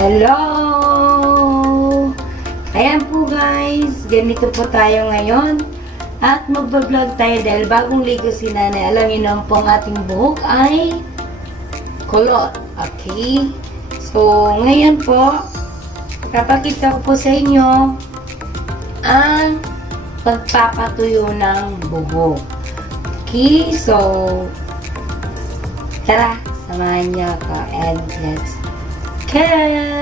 Hello! Ayan po guys, ganito po tayo ngayon. At magbablog tayo dahil bagong ligo si nanay. Alam niyo naman po ang ating buhok ay kulot. Okay? So, ngayon po, papakita ko po sa inyo ang pagpapatuyo ng buhok. Okay? So, tara, samahan niyo ako and let's go!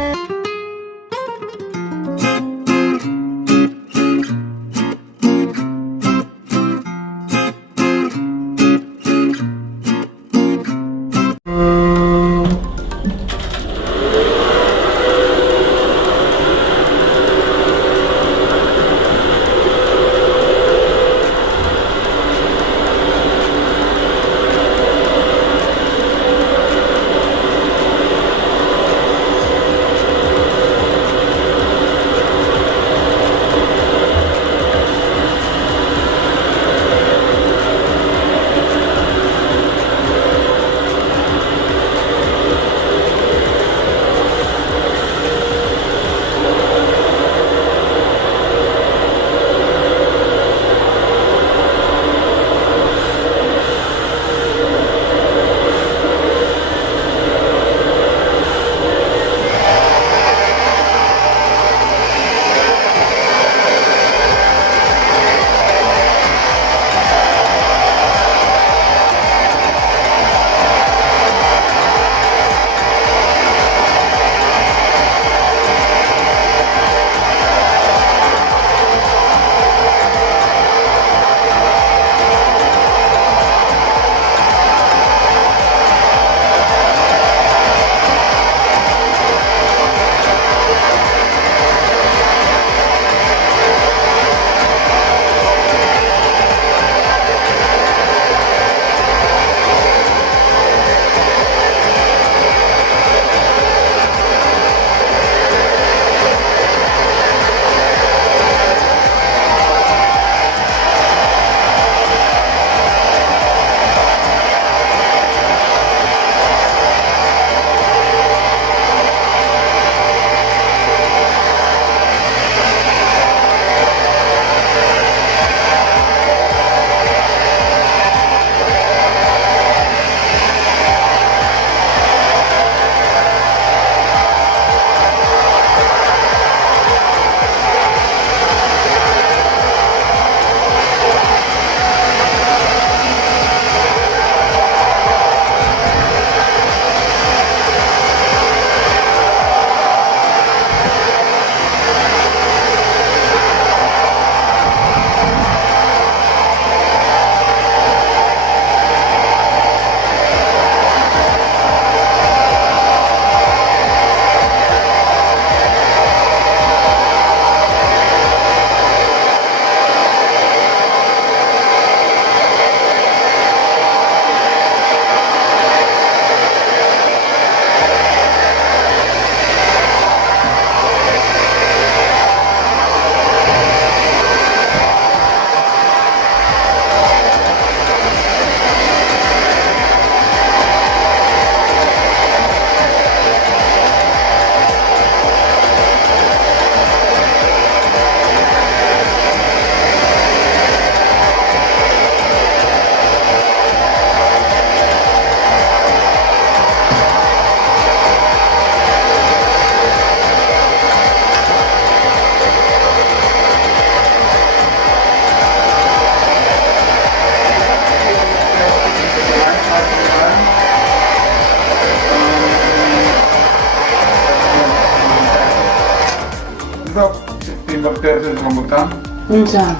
September 30 rambutan. Unsa?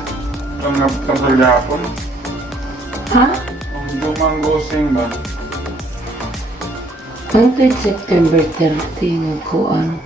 Ang napasal yapon. Ha? Ang dumang gosing ba? Ano ito September 30 ng kuan?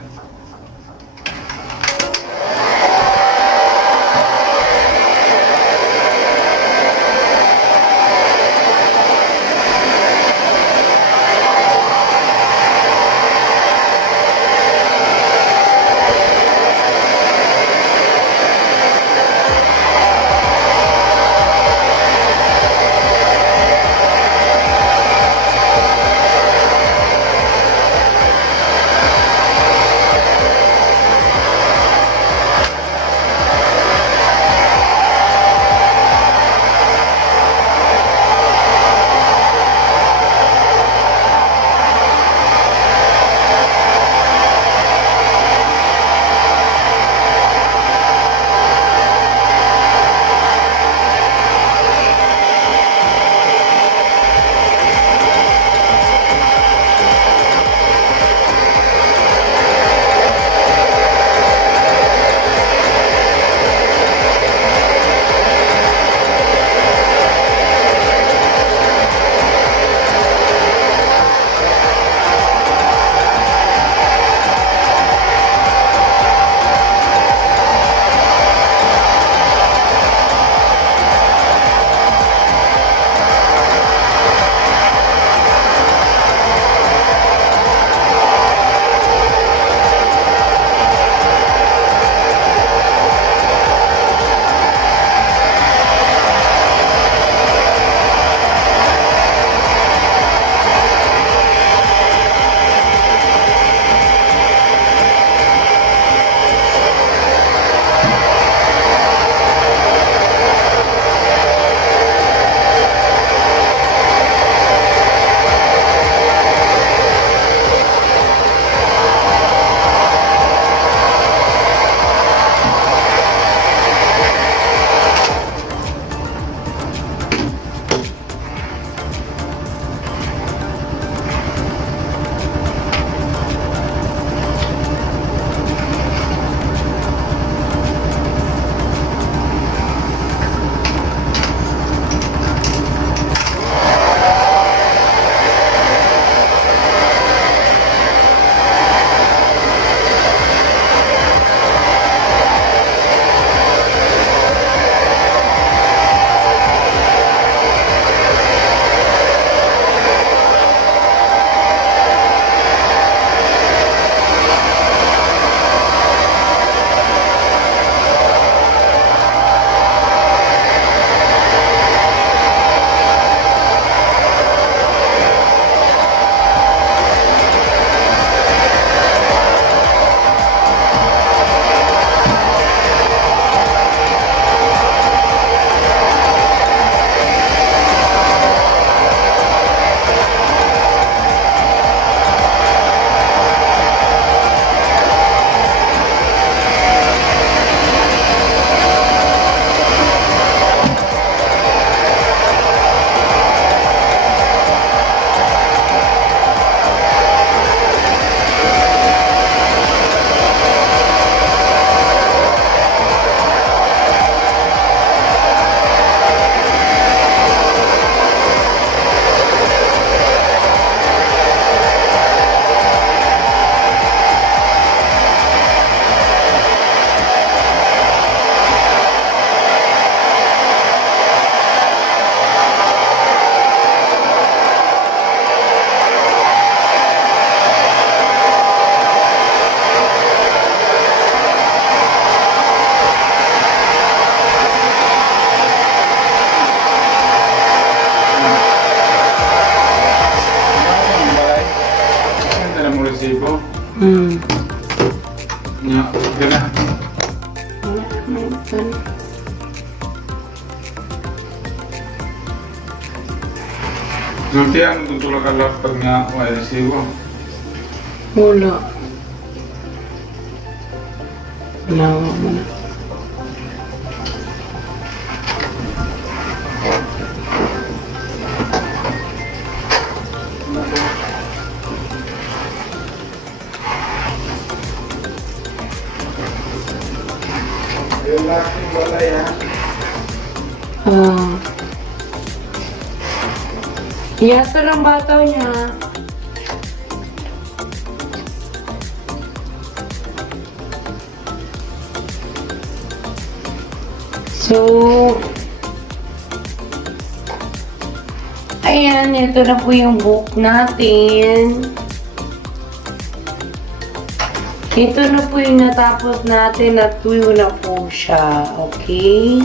resibo. Nya, gana. Wala, may pen. Nanti ang tutulak ka lang pag nga may resibo. Wala. Wala mo na. Yung laking balay ha. Yasa lang bataw niya. So, ayan, ito na po yung book natin. Ito na po yung natapos natin at tuyo na po siya. Okay?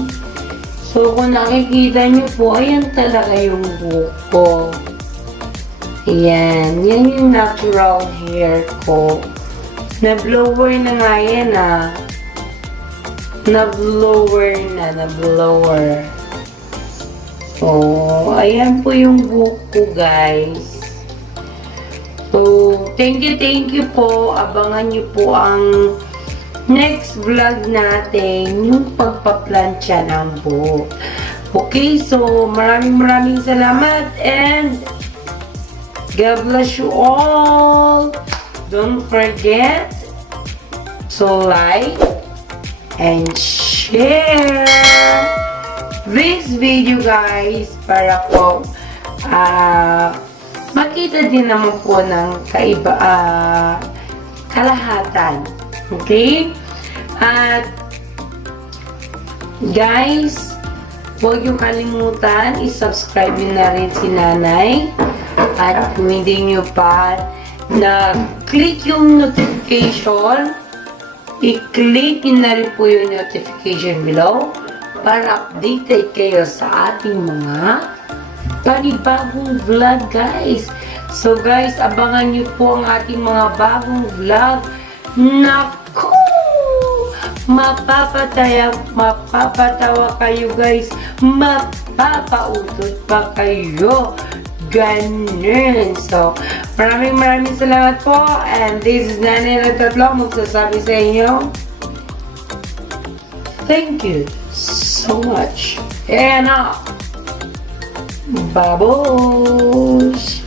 So, kung nakikita nyo po, ayan talaga yung buhok ko. Ayan. Yan yung natural hair ko. Na-blower na nga yan ah. Na-blower na. Na-blower. So, ayan po yung buhok ko guys. So, thank you po. Abangan nyo po ang next vlog natin, yung pagpaplansya ng buhok. Okay, so maraming salamat and God bless you all. Don't forget to like and share this video guys para po makita din naman po ng kalahatan. Okay? At guys, huwag yung kalimutan, i-subscribe nyo na rin si Nanay. At kung hindi nyo pa na-click yung notification, i-click nyo na rin po yung notification below para updated kayo sa ating mga panibagong vlog guys. So guys, abangan nyo po ang ating mga bagong vlog. Naku! Mapapatawa kayo guys. Mapapautot pa kayo. Ganun. So, maraming salamat po. And this is Nanay Nagtatlong magsasabi sa inyo. Thank you so much. And babos!